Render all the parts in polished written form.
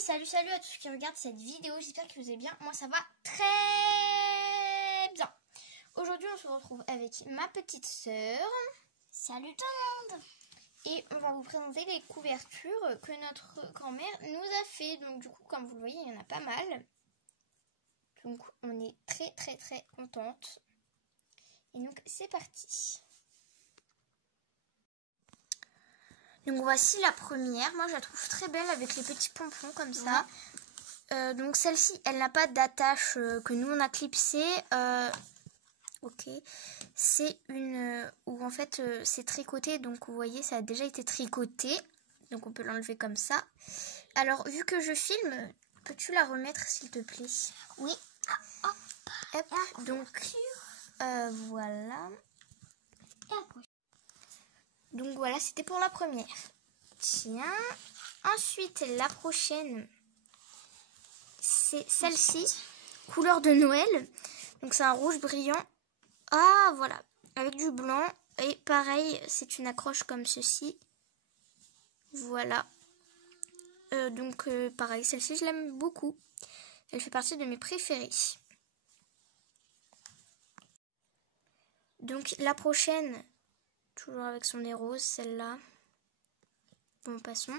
Salut à tous qui regardent cette vidéo, j'espère que vous allez bien. Moi ça va très bien. Aujourd'hui on se retrouve avec ma petite sœur. Salut tout le monde. Et on va vous présenter les couvertures que notre grand-mère nous a fait. Donc du coup comme vous le voyez il y en a pas mal. Donc on est très contente. Et donc c'est parti. Donc voici la première, moi je la trouve très belle avec les petits pompons comme ça. Donc celle-ci, elle n'a pas d'attache que nous on a clipsé. Ok, c'est une où en fait c'est tricoté, donc vous voyez ça a déjà été tricoté. Donc on peut l'enlever comme ça. Alors vu que je filme, peux-tu la remettre s'il te plaît? Oui. Hop, donc voilà. Donc voilà, c'était pour la première. Tiens, ensuite la prochaine, c'est celle-ci, couleur de Noël. Donc c'est un rouge brillant. Ah voilà, avec du blanc. Et pareil, c'est une accroche comme ceci. Voilà. Donc pareil, celle-ci je l'aime beaucoup. Elle fait partie de mes préférées. Donc la prochaine, toujours avec son nez rose, celle-là. Bon, passons.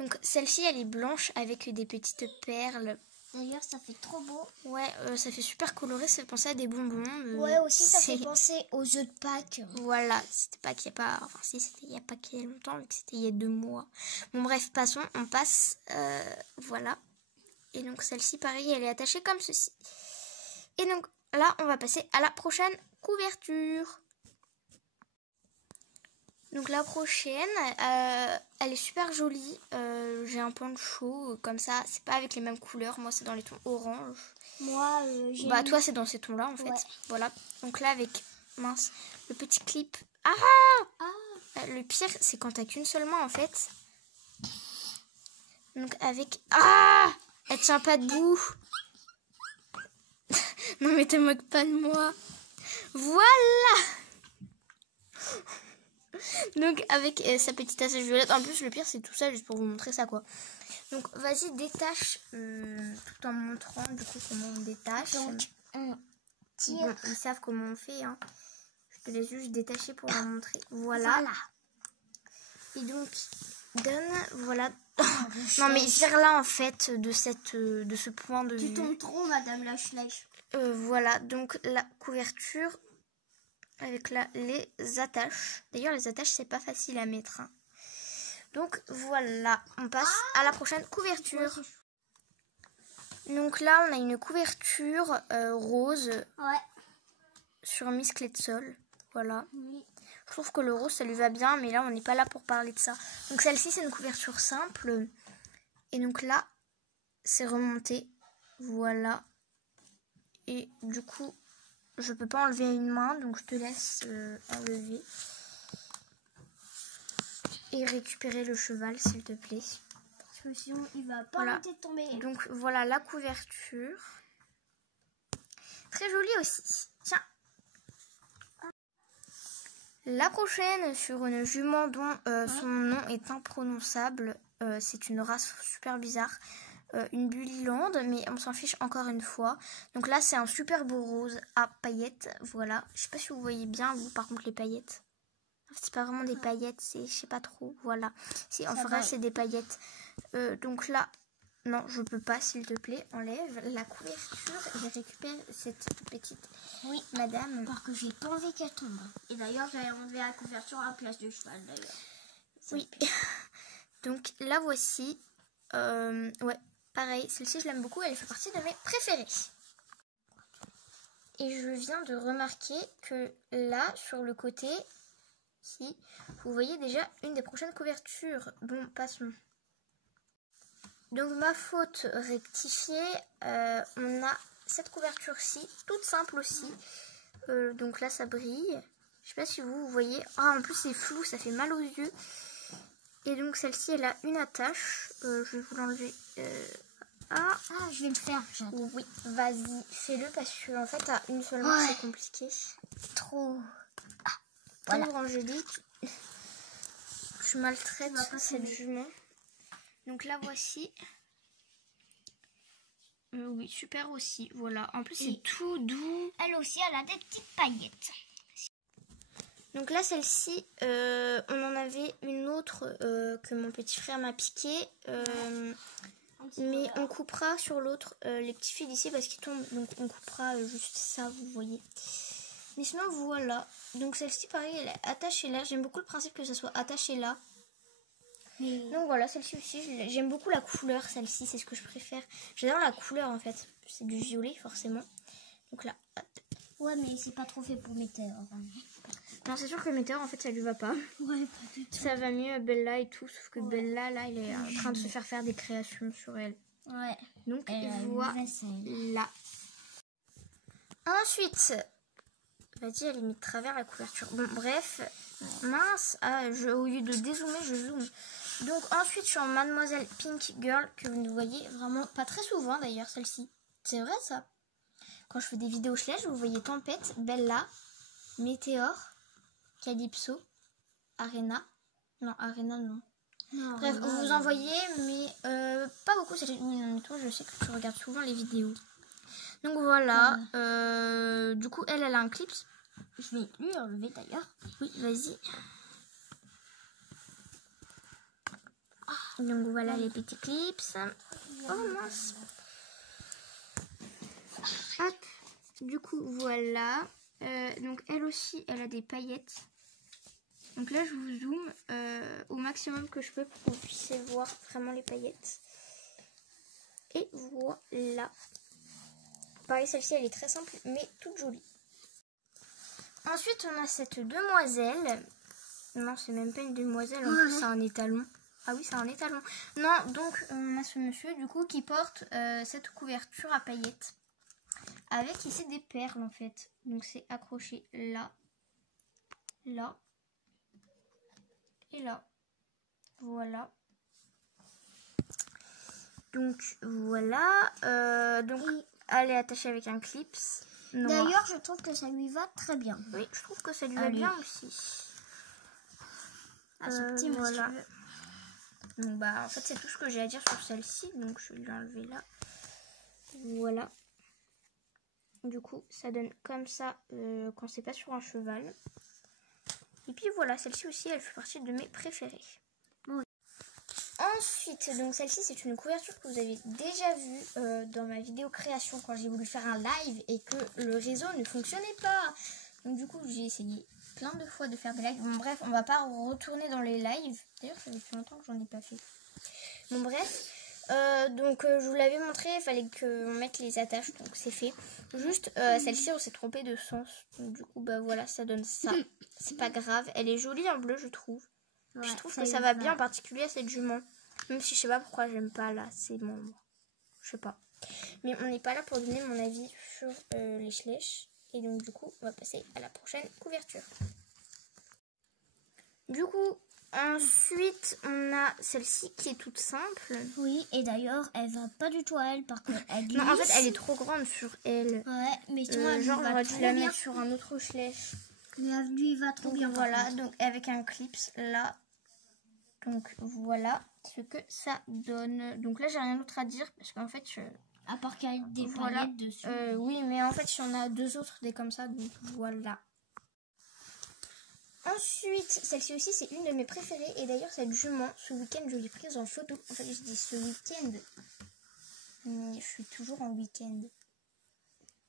Donc celle-ci, elle est blanche avec des petites perles. D'ailleurs, ça fait trop beau. Ouais, ça fait super coloré, ça fait penser à des bonbons. Ouais, aussi ça fait penser aux œufs de Pâques. Voilà, c'était pas qu'il y a pas... Enfin si, c'était il y a pas qu'il y a longtemps, mais que c'était il y a 2 mois. Bon bref, passons, on passe. Voilà. Et donc celle-ci, pareil, elle est attachée comme ceci. Et donc là, on va passer à la prochaine couverture. Donc la prochaine, elle est super jolie. J'ai un poncho comme ça. C'est pas avec les mêmes couleurs. Moi, c'est dans les tons orange. Moi, j'ai... Bah, toi, c'est dans ces tons-là, en fait. Ouais. Voilà. Donc là, avec, mince, le petit clip. Le pire, c'est quand t'as qu'une seule main, en fait. Donc avec... Elle tient pas debout. Non, mais te moques pas de moi. Voilà. Donc avec sa petite tasse violette. En plus le pire c'est tout ça juste pour vous montrer ça quoi. Donc vas-y détache tout en montrant du coup comment on détache. Donc on tire. Bon, ils savent comment on fait hein. Je te laisse juste détacher pour leur montrer. Voilà. Et donc donne voilà. Non mais tire là en fait de ce point de vue. Tu tombes trop madame la Schleich. Voilà donc la couverture. Avec les attaches. D'ailleurs, les attaches, c'est pas facile à mettre. Hein. Donc, voilà. On passe à la prochaine couverture. Donc là, on a une couverture rose. Ouais. Sur Miss Clé de Sol. Voilà. Oui. Je trouve que le rose, ça lui va bien. Mais là, on n'est pas là pour parler de ça. Donc, celle-ci, c'est une couverture simple. Et donc là, c'est remonté. Voilà. Et du coup... Je peux pas enlever une main, donc je te laisse enlever. Et récupérer le cheval, s'il te plaît. Parce que sinon, il va pas arrêter de tomber. Donc voilà la couverture. Très jolie aussi. Tiens. La prochaine, sur une jument dont son nom est imprononçable. C'est une race super bizarre. Une Bullylande, mais on s'en fiche encore une fois. Donc là, c'est un super beau rose à paillettes. Voilà. Je sais pas si vous voyez bien, vous, par contre, les paillettes. C'est pas vraiment des paillettes, c'est, je sais pas trop. Voilà. Si, en vrai, c'est des paillettes. Donc là, non, je peux pas, s'il te plaît. Enlève la couverture et récupère cette petite madame. Parce que j'ai pas envie qu'elle tombe. Et d'ailleurs, j'avais enlevé la couverture à la place du cheval, d'ailleurs. Oui. Donc la voici. Ouais. Pareil, celle-ci je l'aime beaucoup, elle fait partie de mes préférées. Et je viens de remarquer que là, sur le côté, ici, vous voyez déjà une des prochaines couvertures. Bon, passons. Donc ma faute rectifiée, on a cette couverture-ci, toute simple aussi. Donc là, ça brille. Je sais pas si vous voyez. En plus c'est flou, ça fait mal aux yeux. Et donc celle-ci, elle a une attache. Je vais vous l'enlever. Je vais le faire. Oui, vas-y, fais-le parce que en fait, à une seule main, c'est compliqué. Trop. Voilà. Angélique, je maltraite cette jument. Donc la voici. Oui, super aussi. Voilà. En plus, Et- c'est tout doux. Elle aussi, elle a des petites paillettes. Donc là, celle-ci, on en avait une autre que mon petit frère m'a piqué. Mais on coupera sur l'autre les petits fils d'ici parce qu'ils tombent. Donc on coupera juste ça, vous voyez. Mais sinon, voilà. Donc celle-ci, pareil, elle est attachée là. J'aime beaucoup le principe que ça soit attaché là. Donc voilà, celle-ci aussi, j'aime beaucoup la couleur, celle-ci, c'est ce que je préfère. J'adore la couleur en fait. C'est du violet forcément. Donc là, hop. Ouais, mais c'est pas trop fait pour Météor. Non, c'est sûr que Météor, en fait, ça lui va pas. Ouais, pas du tout. Ça va mieux à Bella et tout, sauf que Bella, là, elle est en train de se faire des créations sur elle. Ouais. Donc, Elle a une voilà. Ensuite, vas-y, elle est mise de travers la couverture. Bon, bref, mince. Ah, au lieu de dézoomer, je zoome. Donc, ensuite, je suis en Mademoiselle Pink Girl, que vous ne voyez vraiment pas très souvent, d'ailleurs, celle-ci. C'est vrai, ça. Quand je fais des vidéos slash, vous voyez Tempête, Bella, Météor, Calypso, Arena. Non, Arena, non. Non, Bref, Arena, vous en voyez, mais pas beaucoup. Oui, toi, je sais que tu regardes souvent les vidéos. Donc voilà. Du coup, elle a un clip. Je vais lui enlever d'ailleurs. Oui, vas-y. Donc voilà les petits clips. Oh mince. Hop. Du coup, voilà. Donc elle aussi, elle a des paillettes. Donc là, je vous zoome au maximum que je peux pour que vous puissiez voir vraiment les paillettes. Et voilà. Pareil, celle-ci, elle est très simple, mais toute jolie. Ensuite, on a cette demoiselle. Non, c'est même pas une demoiselle, en plus, c'est un étalon. Ah oui, c'est un étalon. Non, donc, on a ce monsieur, du coup, qui porte cette couverture à paillettes. Avec ici des perles, en fait. Donc, c'est accroché là, là, et là. Voilà. Donc, voilà. Donc, elle est attachée avec un clips. D'ailleurs, je trouve que ça lui va très bien. Oui, je trouve que ça lui va bien aussi. Ah, ce petit monsieur. Voilà. Donc, bah, en fait, c'est tout ce que j'ai à dire sur celle-ci. Donc, je vais l'enlever là. Voilà. Du coup, ça donne comme ça quand c'est pas sur un cheval. Et puis voilà, celle-ci aussi, elle fait partie de mes préférées. Oui. Ensuite, donc celle-ci, c'est une couverture que vous avez déjà vue dans ma vidéo création quand j'ai voulu faire un live et que le réseau ne fonctionnait pas. Donc du coup, j'ai essayé plein de fois de faire des lives. Bon bref, on va pas retourner dans les lives. D'ailleurs, ça fait depuis longtemps que j'en ai pas fait. Bon bref. Donc je vous l'avais montré, il fallait qu'on mette les attaches, donc c'est fait. Juste celle-ci on s'est trompé de sens, donc du coup bah voilà, ça donne ça. C'est pas grave, elle est jolie en bleu je trouve. Ouais, Je trouve que ça va bien en particulier à cette jument. Même si je sais pas pourquoi j'aime pas là ces membres. Je sais pas. Mais on n'est pas là pour donner mon avis sur les schlèches. Et donc du coup on va passer à la prochaine couverture. Du coup ensuite, on a celle-ci qui est toute simple. Oui, et d'ailleurs, elle va pas du tout à elle parce qu'elle glisse. Non, en fait, elle est trop grande sur elle. Ouais, mais tu vois, genre, on va la mettre sur un autre schlèche. Lui va trop Donc, bien. voilà, donc avec un clips là. Donc voilà ce que ça donne. Donc là, j'ai rien d'autre à dire parce qu'en fait, à part qu'il y a des paillettes dessus. Oui, mais en fait, il y en a deux autres des comme ça. Donc voilà. Ensuite, celle-ci aussi, c'est une de mes préférées. Et d'ailleurs, cette jument, ce week-end, je l'ai prise en photo. En fait, je dis ce week-end. Mais je suis toujours en week-end.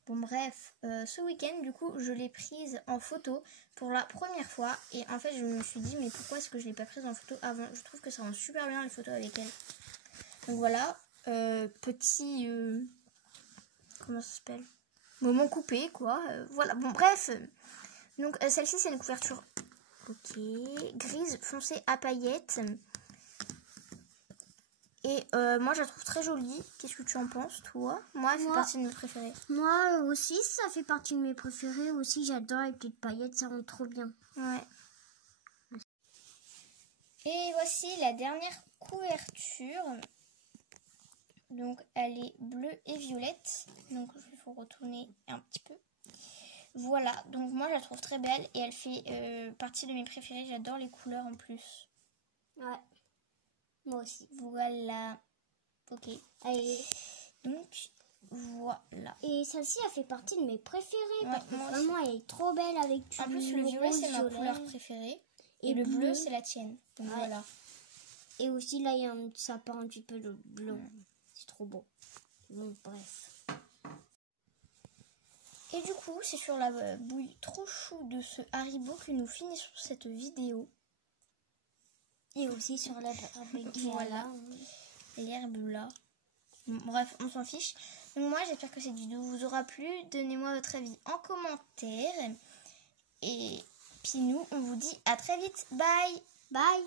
Bon, bref, ce week-end, du coup, je l'ai prise en photo pour la première fois. Et en fait, je me suis dit, mais pourquoi est-ce que je ne l'ai pas prise en photo avant? Je trouve que ça rend super bien les photos avec elle. Donc voilà, petit... comment ça s'appelle? Moment coupé, quoi. Voilà, bon, bref. Donc, celle-ci, c'est une couverture... Ok, grise foncée à paillettes. Et moi, je la trouve très jolie. Qu'est-ce que tu en penses, toi? Moi, elle fait partie de mes préférées. Moi aussi, ça fait partie de mes préférées. Aussi, j'adore les petites paillettes, ça rend trop bien. Ouais. Et voici la dernière couverture. Donc, elle est bleue et violette. Donc, il faut retourner un petit peu. Voilà, donc moi je la trouve très belle et elle fait partie de mes préférées. J'adore les couleurs en plus. Ouais, moi aussi. Voilà. Ok. Allez. Donc Voilà. Et celle-ci, elle fait partie de mes préférées. Ouais, Parce que moi vraiment, elle est trop belle avec du En plus, le violet, c'est ma rose, couleur violet. préférée. Et Et le bleu, bleu. c'est la tienne. Donc Ouais. voilà. Et aussi, là, il y a un sapin un petit peu de bleu. C'est trop beau. Donc, bref. Et du coup, c'est sur la bouille trop chou de ce Haribo que nous finissons cette vidéo. Et aussi sur la barbe qui est Voilà. là. L'herbe là. Bon, bref, on s'en fiche. Donc moi, j'espère que cette vidéo vous aura plu. Donnez-moi votre avis en commentaire. Et puis nous, on vous dit à très vite. Bye! Bye!